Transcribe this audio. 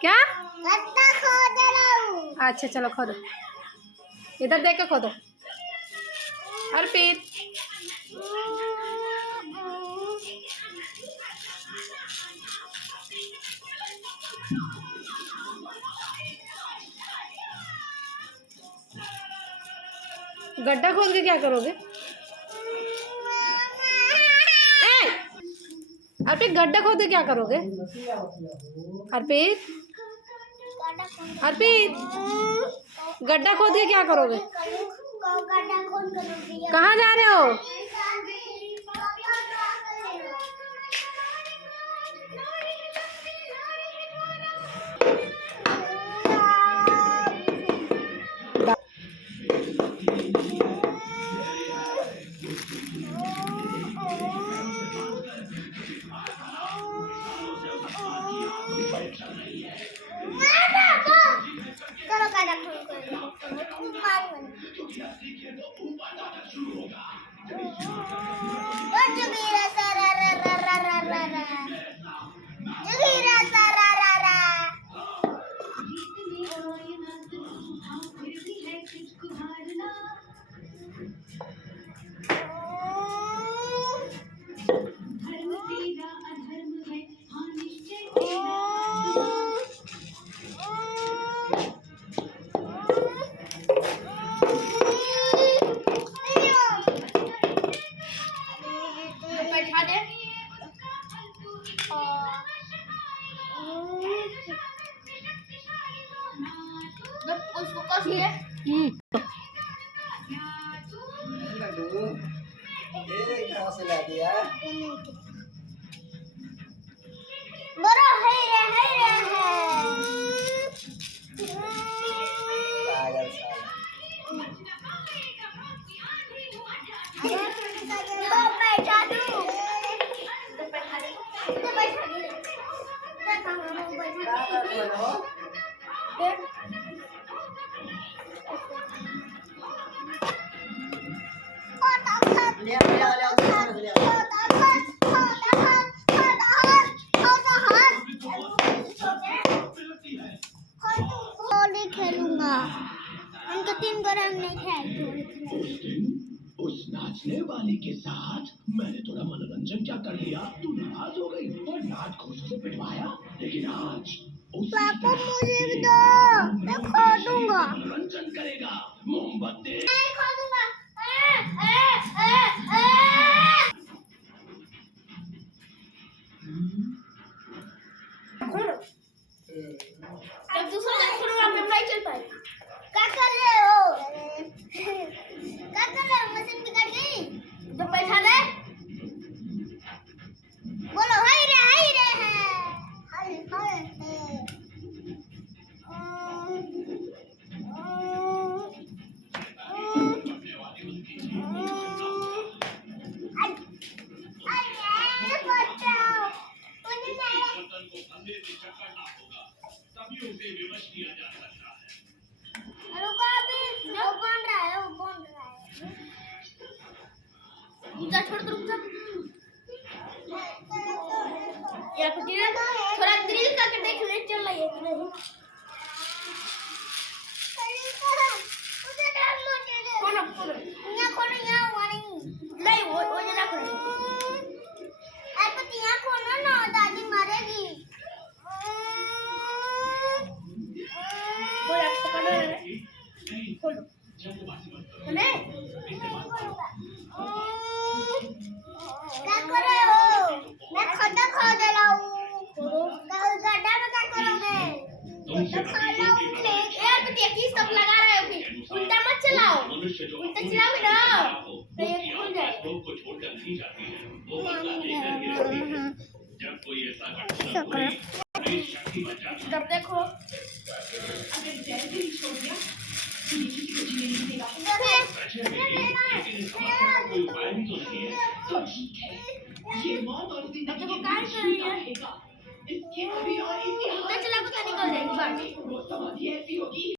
क्या? गड्ढा खोद रहा हूँ। अच्छा चलो खोदो, इधर देख के खोदो। अर्पित गड्ढा खोद के क्या करोगे? अर्पित गड्ढा खोद के क्या करोगे? अर्पित अर्पित गड्ढा खोद के क्या करोगे? कहाँ जा रहे हो? उसको कस के कहाँ से ला दिया? बड़ा है पागल साला। तो बैठा दूँ तो बैठा दे क्या कर रहे हो? ले होली खेलूंगा। उनके 3 ग्राम नहीं खेल। उस नाचने वाली के साथ मैंने थोड़ा मनोरंजन क्या कर लिया, तू नाराज हो गई और नाट घोषों से पिटवाया। लेकिन आज पापा मुझे भी दो, मैं खोदूंगा। मनोरंजन करेगा मोमबत्ती। मैं खोदूंगा। जब दूसरा खोलूंगा मैं नहीं चल पाएगा। क्या कर रहे हो? क्या कर रहे हो? मशीन बिगड़ गई तो बैठा दे। बोलो हाय रे है हाय छोड़ दो थोड़ा ड्रिल करके देख ले चल रही है कि नहीं। खोलो यहाँ हुआ नहीं वो जरा खोलो। अरे यहाँ खोलो ना, दादी मारेगी। खोलो क्या कर रहे हो? मैं खड्डा खोद रहा हूँ। गड्ढा में क्या करोगे? गड्ढा खा रहा हूँ। यार तो देखिए सब लगा रहे हो, फिर उल्टा मत चलाओ। उल्टा चलाओगे ना तो ये खुल जाएगा। जब देखो चला निकल जाएगी।